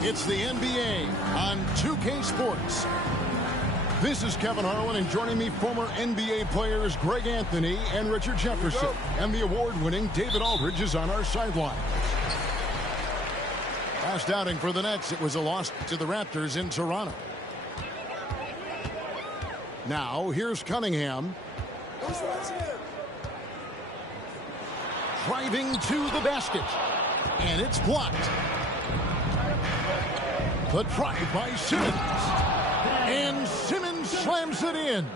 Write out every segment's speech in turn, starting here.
It's the NBA on 2K Sports. This is Kevin Harlan, and joining me, former NBA players Greg Anthony and Richard Jefferson. And the award-winning David Aldridge is on our sideline. Last outing for the Nets, it was a loss to the Raptors in Toronto. Now, here's Cunningham. Driving to the basket. And it's blocked. The drive by Simmons. And Simmons slams it in.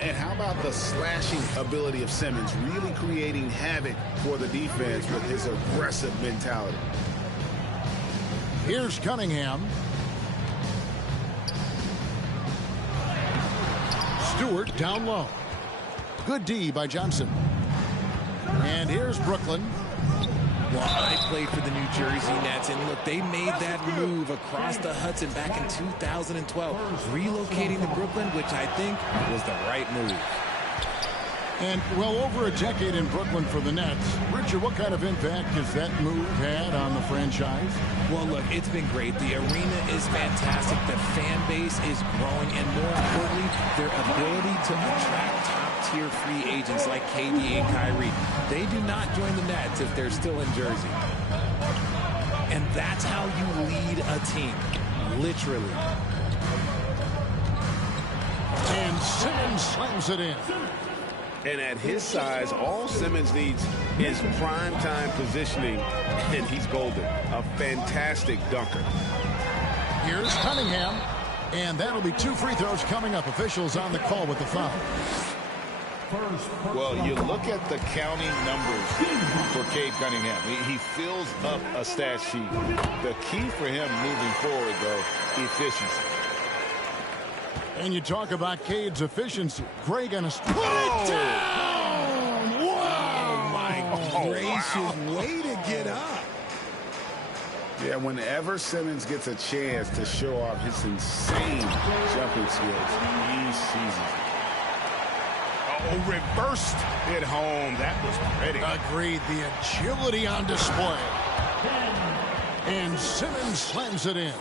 And how about the slashing ability of Simmons, really creating havoc for the defense with his aggressive mentality. Here's Cunningham. Stewart down low. Good D by Johnson. And here's Brooklyn. Well, I played for the New Jersey Nets, and look, they made that move across the Hudson back in 2012, relocating to Brooklyn, which I think was the right move. And, well, over a decade in Brooklyn for the Nets. Richard, what kind of impact has that move had on the franchise? Well, look, it's been great. The arena is fantastic. The fan base is growing, and more importantly, their ability to attract top-tier free agents like KD and Kyrie. They do not join the Nets if they're still in Jersey. And that's how you lead a team, literally. And Simmons slams it in. And at his size, all Simmons needs is prime-time positioning, and he's golden. A fantastic dunker. Here's Cunningham, and that'll be 2 free throws coming up. Officials on the call with the foul. Well, you look at the counting numbers for Cade Cunningham. He fills up a stat sheet. The key for him moving forward, though, efficiency. And you talk about Cade's efficiency. Greg on a put it down! Wow! Oh, my gracious, way to get up. Yeah, whenever Simmons gets a chance to show off his insane jumping skills, he seizes it. Oh, reversed it home. That was pretty. Agreed. The agility on display. And Simmons slams it in.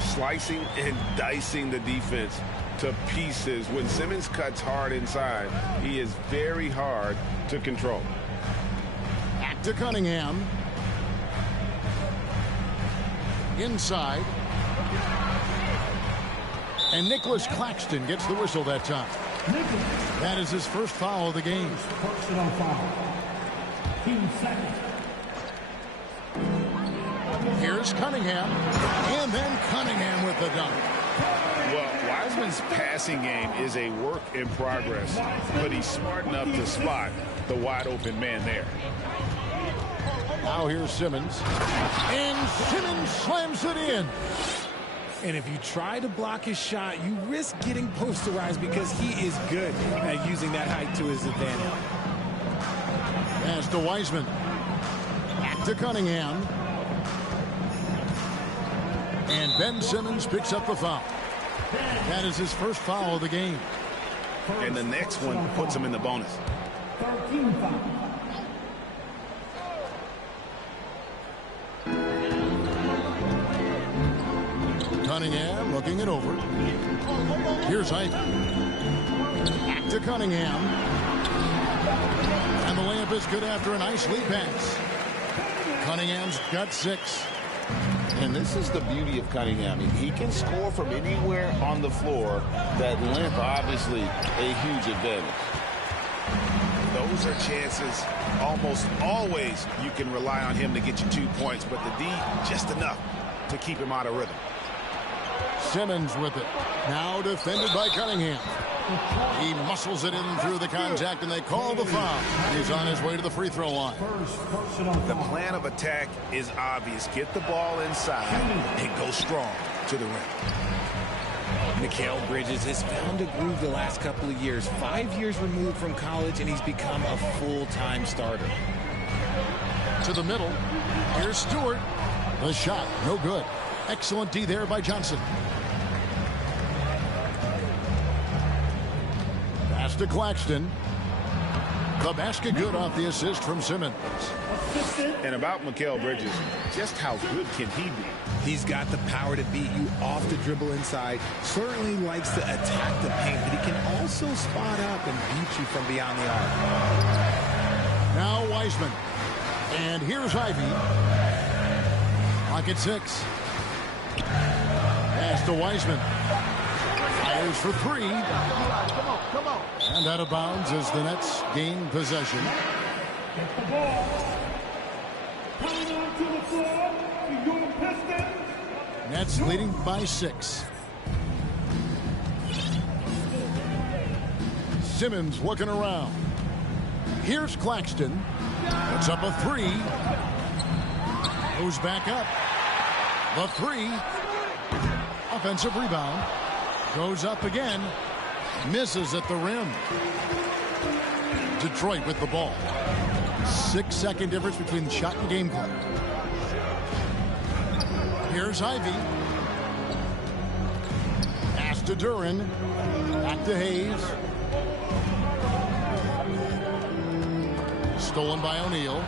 Slicing and dicing the defense to pieces. When Simmons cuts hard inside, he is very hard to control. Back to Cunningham. Inside. And Nicholas Claxton gets the whistle that time. That is his first foul of the game. Personal foul. 15 seconds. Here's Cunningham. And then Cunningham with the dunk. Well, Wiseman's passing game is a work in progress, but he's smart enough to spot the wide open man there. Now here's Simmons. And Simmons slams it in. And if you try to block his shot, you risk getting posterized because he is good at using that height to his advantage. Pass to Wiseman. to Cunningham. And Ben Simmons picks up the foul. That is his first foul of the game. And the next one puts him in the bonus. 13 foul. Cunningham looking it over. Here's Ivy. Back to Cunningham. And the layup is good after a nice lead pass. Cunningham's got 6. And this is the beauty of Cunningham. He can score from anywhere on the floor. That length, obviously, a huge advantage. Those are chances almost always you can rely on him to get you 2 points, but the D just enough to keep him out of rhythm. Simmons with it. Now defended by Cunningham. He muscles it in through the contact, and they call the foul. He's on his way to the free throw line. The plan of attack is obvious. Get the ball inside and go strong to the rim. Mikal Bridges has found a groove the last couple of years. 5 years removed from college, and he's become a full-time starter. To the middle. Here's Stewart. The shot, no good. Excellent D there by Johnson. Pass to Claxton. The basket good off the assist from Simmons. And about Mikal Bridges, just how good can he be? He's got the power to beat you off the dribble inside. Certainly likes to attack the paint, but he can also spot up and beat you from beyond the arc. Now Wiseman. And here's Ivy. Clock at 6. Pass to Wiseman. Fires for 3. And out of bounds as the Nets gain possession. Get the ball. Coming onto the floor for your Pistons. Nets leading by 6. Simmons looking around. Here's Claxton. Puts up a 3. Goes back up. The 3. Offensive rebound. Goes up again. Misses at the rim. Detroit with the ball. 6-second difference between the shot and game clock. Here's Ivy. Pass to Duran. Back to Hayes. Stolen by O'Neal.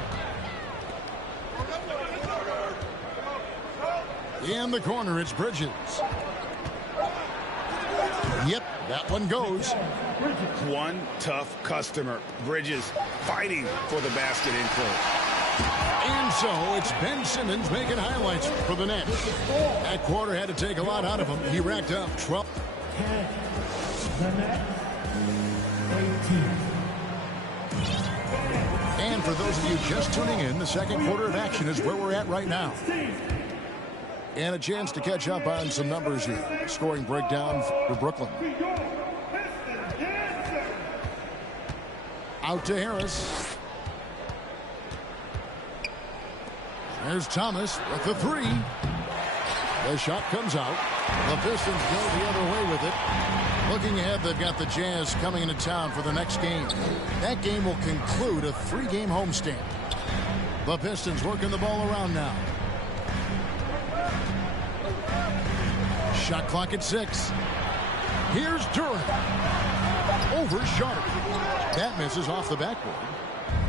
In the corner, it's Bridges. Yep, that one goes. One tough customer. Bridges fighting for the basket in close. And so it's Ben Simmons making highlights for the Nets. That quarter had to take a lot out of him. He racked up 12. 10. The Nets. 18. And for those of you just tuning in, the second quarter of action is where we're at right now. And a chance to catch up on some numbers here. Scoring breakdown for Brooklyn. Out to Harris. There's Thomas with the 3. The shot comes out. The Pistons go the other way with it. Looking ahead, they've got the Jazz coming into town for the next game. That game will conclude a 3-game homestand. The Pistons working the ball around now. Shot clock at 6. Here's Duran. Over Sharp. That misses off the backboard.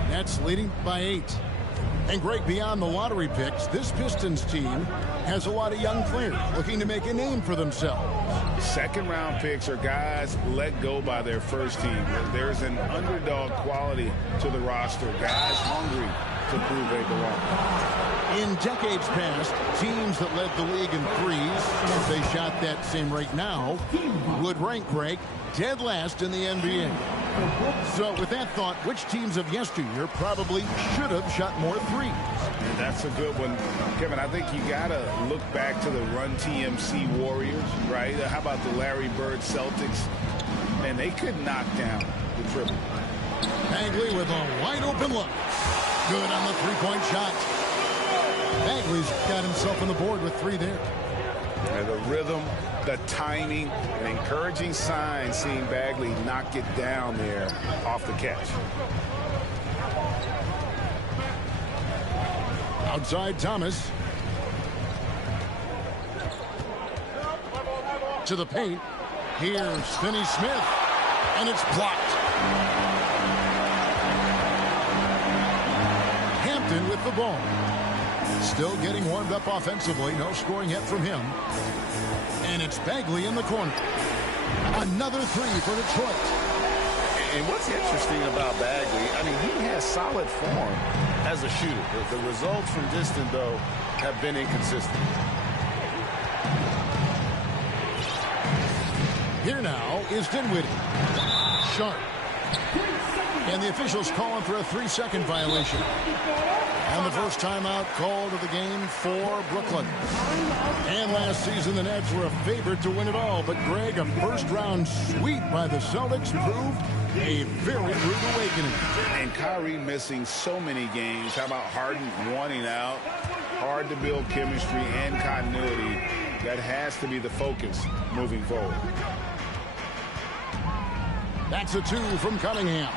Nets leading by 8. And Greg, beyond the lottery picks, this Pistons team has a lot of young players looking to make a name for themselves. Second-round picks are guys let go by their first team. There's an underdog quality to the roster. Guys hungry to prove they belong. In decades past, teams that led the league in threes, if they shot that same rate now, would rank, Greg, dead last in the NBA. So with that thought, which teams of yesteryear probably should have shot more threes? And that's a good one. Kevin, I think you got to look back to the Run TMC Warriors, right? How about the Larry Bird Celtics? And they could knock down the triple. Bagley with a wide open look. Good on the three-point shot. Bagley's got himself on the board with 3 there. And the rhythm, the timing, an encouraging sign seeing Bagley knock it down there off the catch. Outside Thomas. To the paint. Here's Finney Smith. And it's blocked. Hampton with the ball. Still getting warmed up offensively. No scoring yet from him. And it's Bagley in the corner. Another three for Detroit. And what's interesting about Bagley, I mean, he has solid form as a shooter. The results from distance, though, have been inconsistent. Here now is Dinwiddie. Sharp. And the officials calling for a 3-second violation. And the first timeout called of the game for Brooklyn. And last season, the Nets were a favorite to win it all. But, Greg, a first-round sweep by the Celtics proved a very rude awakening. And Kyrie missing so many games. How about Harden wanting out? Hard to build chemistry and continuity. That has to be the focus moving forward. That's a two from Cunningham.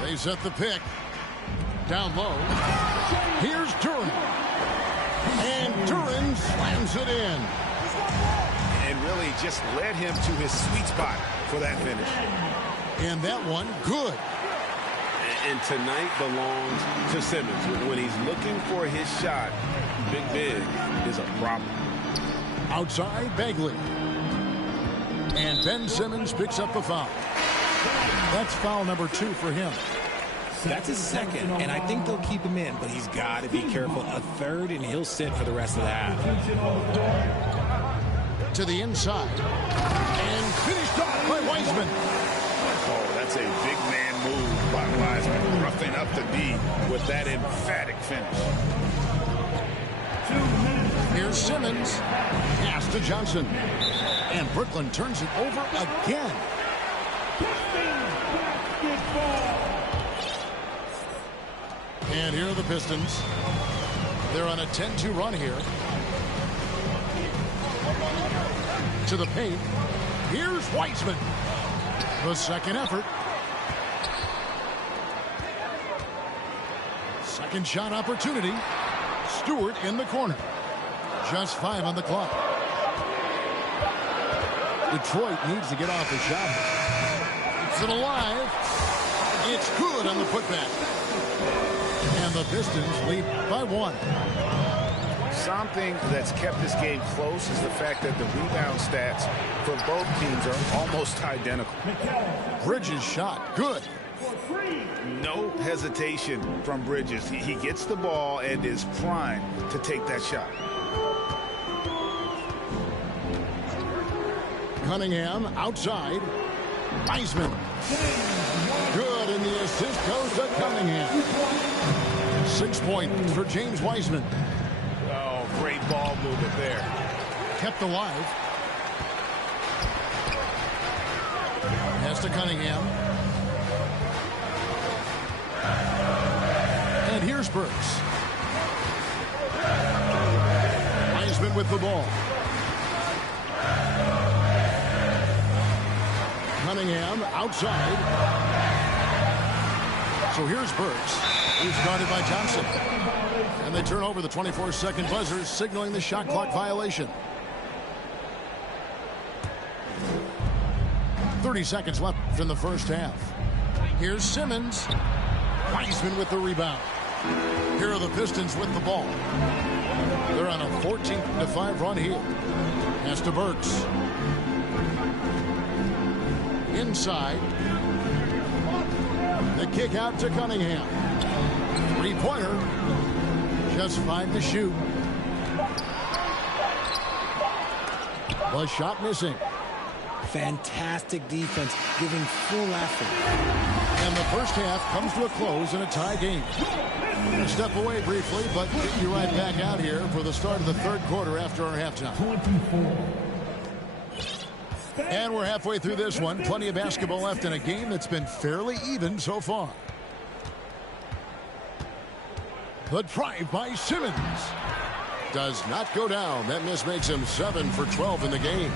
They set the pick. Down low. Here's Duran. And Duran slams it in. And really just led him to his sweet spot for that finish. And that one, good. And tonight belongs to Simmons. When he's looking for his shot, big is a problem. Outside, Bagley. And Ben Simmons picks up the foul. That's foul number 2 for him. That's his second, and I think they'll keep him in, but he's got to be careful. A third, and he'll sit for the rest of the half. To the inside. And finished off by Wiseman. Oh, that's a big man move by Wiseman. Roughing up the D with that emphatic finish. Here's Simmons. Pass to Johnson. And Brooklyn turns it over again. And here are the Pistons. They're on a 10-2 run here. To the paint. Here's Wiseman. The second effort. Second shot opportunity. Stewart in the corner. Just 5 on the clock. Detroit needs to get off the shot. It's it alive. It's good on the putback. And the Pistons lead by 1. Something that's kept this game close is the fact that the rebound stats for both teams are almost identical. Bridges shot. Good. No hesitation from Bridges. He gets the ball and is primed to take that shot. Cunningham outside. Wiseman. Good, and the assist goes to Cunningham. 6 points for James Wiseman. Oh, great ball movement there. Kept alive. Pass to Cunningham. And here's Burks. Wiseman with the ball. Cunningham outside. So here's Burks, who's guarded by Johnson. And they turn over the 24-second buzzer, signaling the shot clock violation. 30 seconds left in the first half. Here's Simmons. Wiseman with the rebound. Here are the Pistons with the ball. They're on a 14-5 run here. Pass to Burks. Inside. The kick out to Cunningham. 3-pointer. Just 5 to shoot. The shot missing. Fantastic defense, giving full effort. And the first half comes to a close in a tie game. We're going to step away briefly, but get you right back out here for the start of the third quarter after our halftime. 24. And we're halfway through this one. Plenty of basketball left in a game that's been fairly even so far. The drive by Simmons does not go down. That miss makes him 7 for 12 in the game.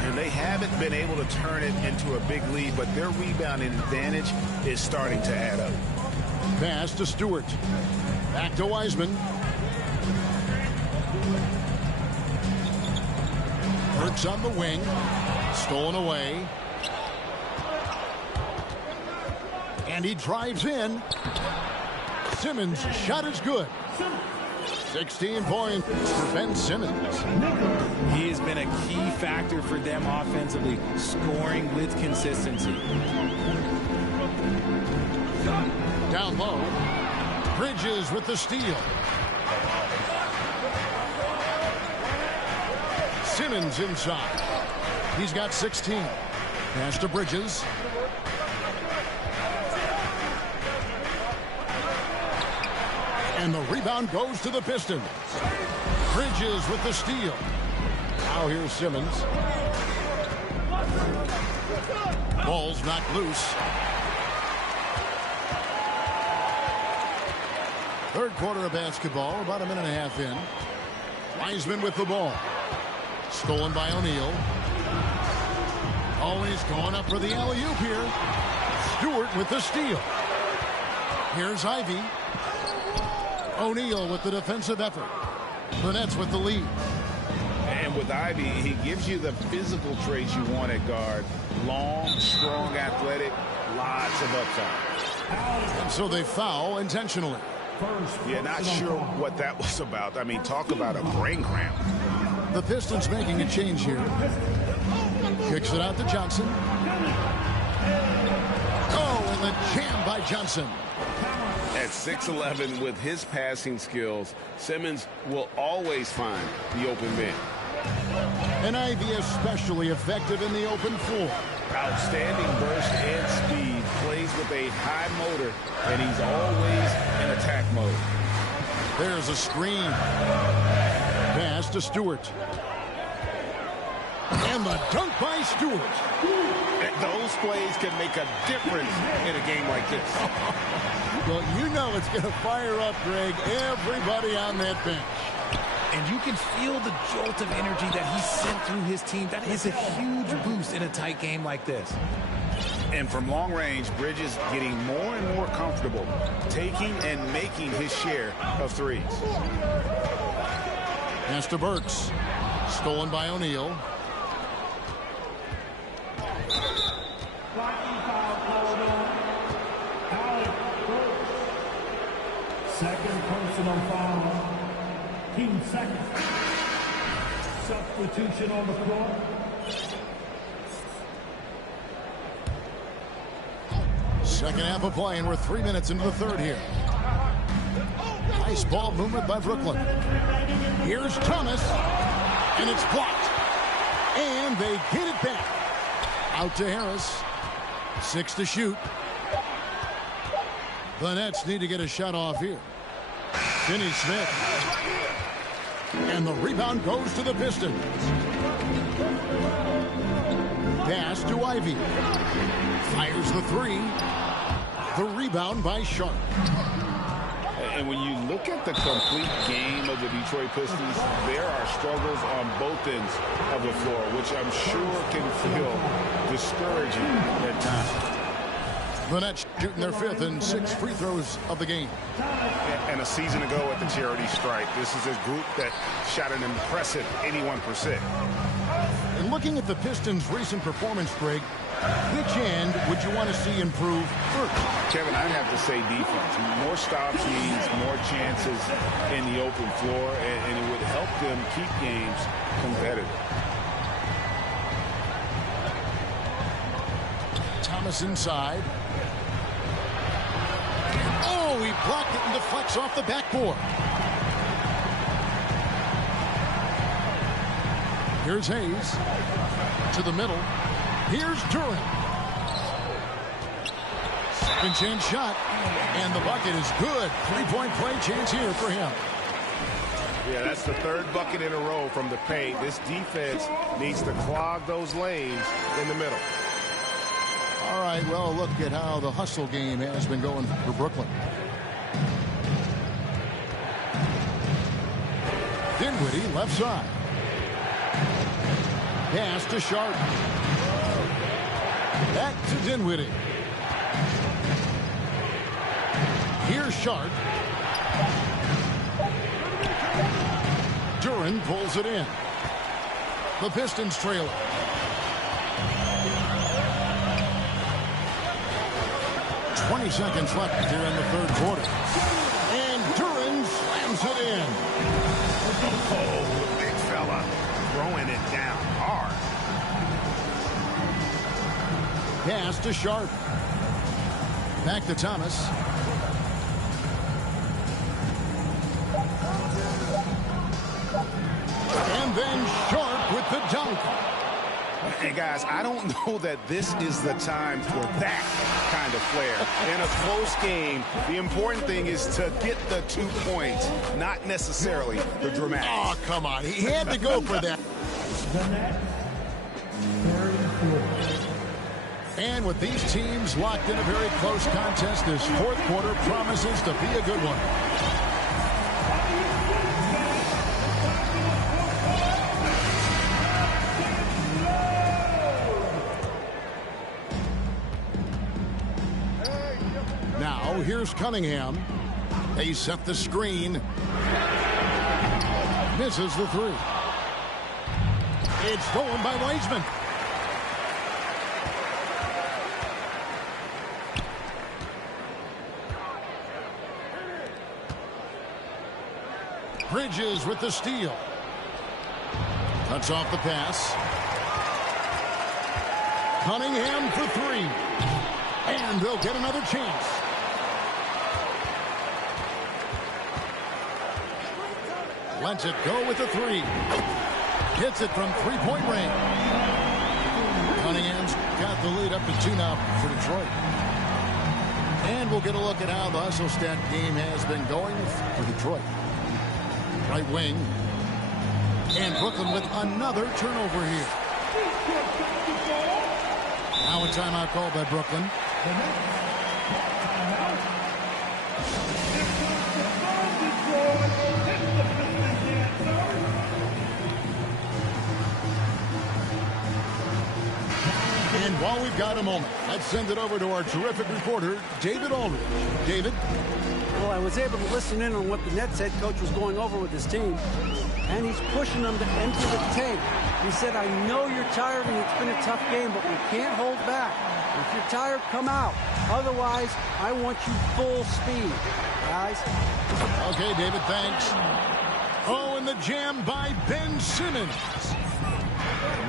And they haven't been able to turn it into a big lead, but their rebounding advantage is starting to add up. Pass to Stewart. Back to Wiseman. Burks on the wing. Stolen away. And he drives in. Simmons' shot is good. 16 points for Ben Simmons. He has been a key factor for them offensively, scoring with consistency. Down low. Bridges with the steal. Simmons inside. He's got 16. Pass to Bridges. And the rebound goes to the Pistons. Bridges with the steal. Now here's Simmons. Ball's knocked loose. Third quarter of basketball, about a minute and a half in. Wiseman with the ball. Stolen by O'Neal. Oh, he's going up for the alley-oop here. Stewart with the steal. Here's Ivy. O'Neal with the defensive effort. The Nets with the lead. And with Ivy, he gives you the physical traits you want at guard. Long, strong, athletic, lots of upside. And so they foul intentionally. Yeah, not sure what that was about. I mean, talk about a brain cramp. The Pistons making a change here. Kicks it out to Johnson. Oh, and the jam by Johnson. At 6'11", with his passing skills, Simmons will always find the open man. And Ivy especially effective in the open floor. Outstanding burst and speed, plays with a high motor, and he's always in attack mode. There's a screen. Pass to Stewart. And the dunk by Stewart. And those plays can make a difference in a game like this. Well, you know it's going to fire up, Greg, everybody on that bench. And you can feel the jolt of energy that he sent through his team. That is a huge boost in a tight game like this. And from long range, Bridges getting more and more comfortable, taking and making his share of threes. Pass to Burks. Stolen by O'Neal. Second personal foul. Team second. Substitution on the floor. Second half of play, and we're 3 minutes into the third here. Nice ball movement by Brooklyn. Here's Thomas, and it's blocked. And they get it back. Out to Harris. 6 to shoot. The Nets need to get a shot off here. Finney Smith. And the rebound goes to the Pistons. Pass to Ivy. Fires the three. The rebound by Sharp. And when you look at the complete game of the Detroit Pistons, there are struggles on both ends of the floor, which I'm sure can feel discouraging at times. The Nets shooting their 5th and 6th free throws of the game. And a season ago at the charity strike, this is a group that shot an impressive 81%. And looking at the Pistons' recent performance, Greg, which end would you want to see improve first? Kevin, I'd have to say defense. More stops means more chances in the open floor, and it would help them keep games competitive. Thomas inside. Oh, he blocked it and deflects off the backboard. Here's Hayes to the middle. Here's Durant. Second chance shot, and the bucket is good. 3-point play chance here for him. Yeah, that's the third bucket in a row from the paint. This defense needs to clog those lanes in the middle. All right, well, look at how the hustle game has been going for Brooklyn. Dinwiddie left side. Pass to Sharp. Back to Dinwiddie. Here's Sharp. Duran pulls it in. The Pistons trail it. "20 seconds left here in the third quarter. And Duran slams it in. Oh, the big fella throwing it down hard. Pass to Sharp. Back to Thomas. And then Sharp with the dunk. And guys, I don't know that this is the time for that kind of flair. In a close game, the important thing is to get the 2 points, not necessarily the dramatics. Oh, come on. He had to go for that. And with these teams locked in a very close contest, this fourth quarter promises to be a good one. Now, here's Cunningham. They set the screen. Misses the three. It's stolen by Wiseman. Bridges with the steal. Cuts off the pass. Cunningham for three. And they'll get another chance. Lets it go with the three. Hits it from three-point range. Cunningham's got the lead up to 2 now for Detroit. And we'll get a look at how the hustle stat game has been going for Detroit. Right wing. And Brooklyn with another turnover here. Now a timeout called by Brooklyn. And while we've got a moment, let's send it over to our terrific reporter, David Aldridge. David? Well, I was able to listen in on what the Nets head coach was going over with his team, and he's pushing them to empty the tank. He said, I know you're tired and it's been a tough game, but we can't hold back. If you're tired, come out. Otherwise, I want you full speed, guys. Okay, David, thanks. Oh, and the jam by Ben Simmons.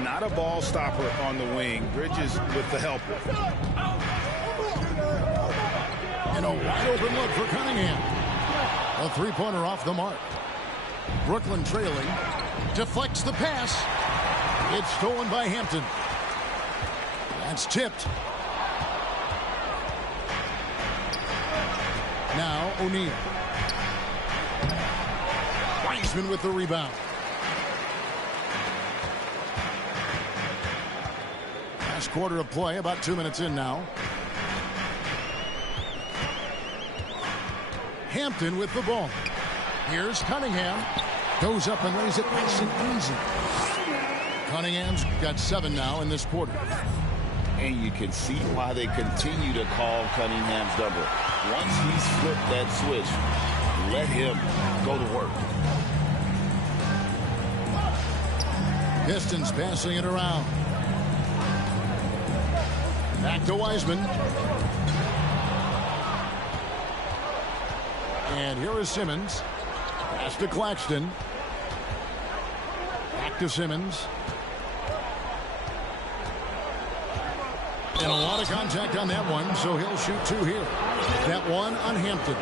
Not a ball stopper on the wing. Bridges with the helper. And a wide open look for Cunningham. A three-pointer off the mark. Brooklyn trailing. Deflects the pass. It's stolen by Hampton. That's tipped. Now O'Neal. Wiseman with the rebound. Last quarter of play, about 2 minutes in now. Hampton with the ball. Here's Cunningham. Goes up and lays it nice and easy. Cunningham's got 7 now in this quarter. And you can see why they continue to call Cunningham's double. Once he's flipped that switch, let him go to work. Pistons passing it around. Back to Wiseman. And here is Simmons. Pass to Claxton. Back to Simmons. And a lot of contact on that one, so he'll shoot 2 here. That one on Hampton.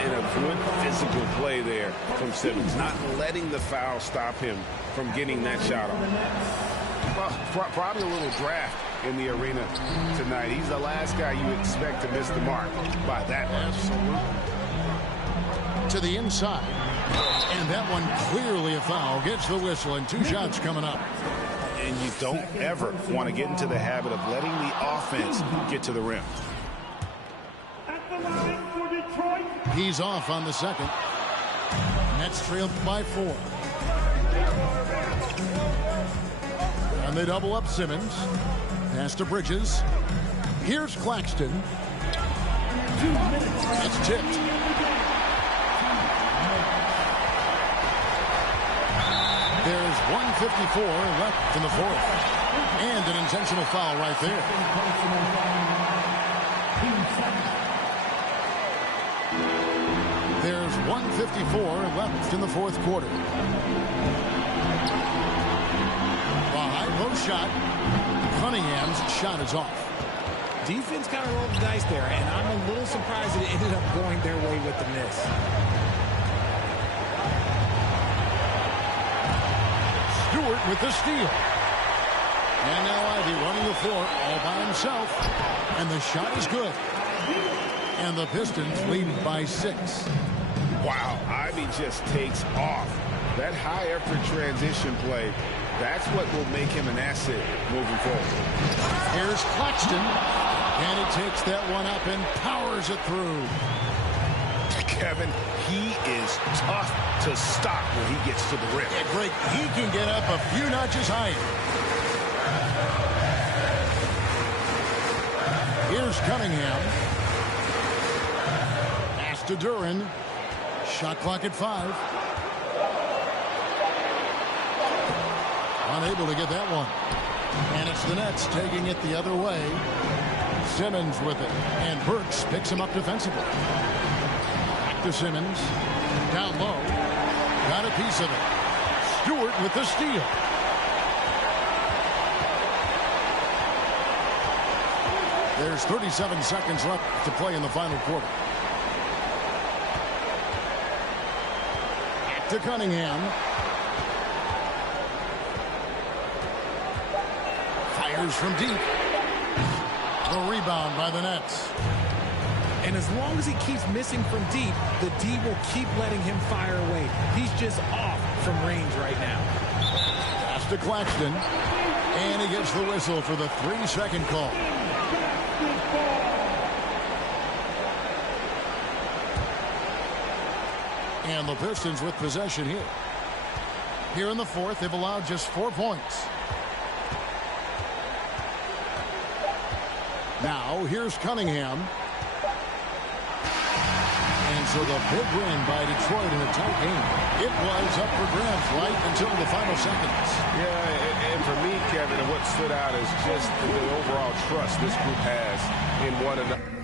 And a good physical play there from Simmons. Not letting the foul stop him from getting that shot off. Well, probably a little draft in the arena tonight. He's the last guy you expect to miss the mark by that much. Absolutely. To the inside. And that one clearly a foul. Gets the whistle and 2 shots coming up. And you don't ever want to get into the habit of letting the offense get to the rim. At the line for Detroit. He's off on the second. Nets trailed by 4. And they double up Simmons. Pass to Bridges. Here's Claxton. It's tipped. There's 1:54 left in the fourth. And an intentional foul right there. There's 1:54 left in the fourth quarter. A high post shot. Cunningham's shot is off. Defense kind of rolled the dice there, and I'm a little surprised it ended up going their way with the miss. Stewart with the steal. And now Ivy running the floor all by himself. And the shot is good. And the Pistons lead by 6. Wow, Ivy just takes off. That high-effort transition play, that's what will make him an asset moving forward. Here's Claxton. And he takes that one up and powers it through. Kevin, he is tough to stop when he gets to the rim. Yeah, Greg, he can get up a few notches higher. Here's Cunningham. Pass to Duran. Shot clock at 5. Unable to get that one. And it's the Nets taking it the other way. Simmons with it. And Burks picks him up defensively. Back to Simmons. Down low. Got a piece of it. Stewart with the steal. There's 37 seconds left to play in the final quarter. Back to Cunningham. Fires from deep. A rebound by the Nets. And as long as he keeps missing from deep, the D will keep letting him fire away. He's just off from range right now. Pass to Claxton. And he gets the whistle for the 3-second call. And the Pistons with possession here. Here in the fourth, they've allowed just 4 points. Now, here's Cunningham. And so the big win by Detroit in a tight game. It was up for grabs right until the final seconds. Yeah, and for me, Kevin, what stood out is just the overall trust this group has in one another.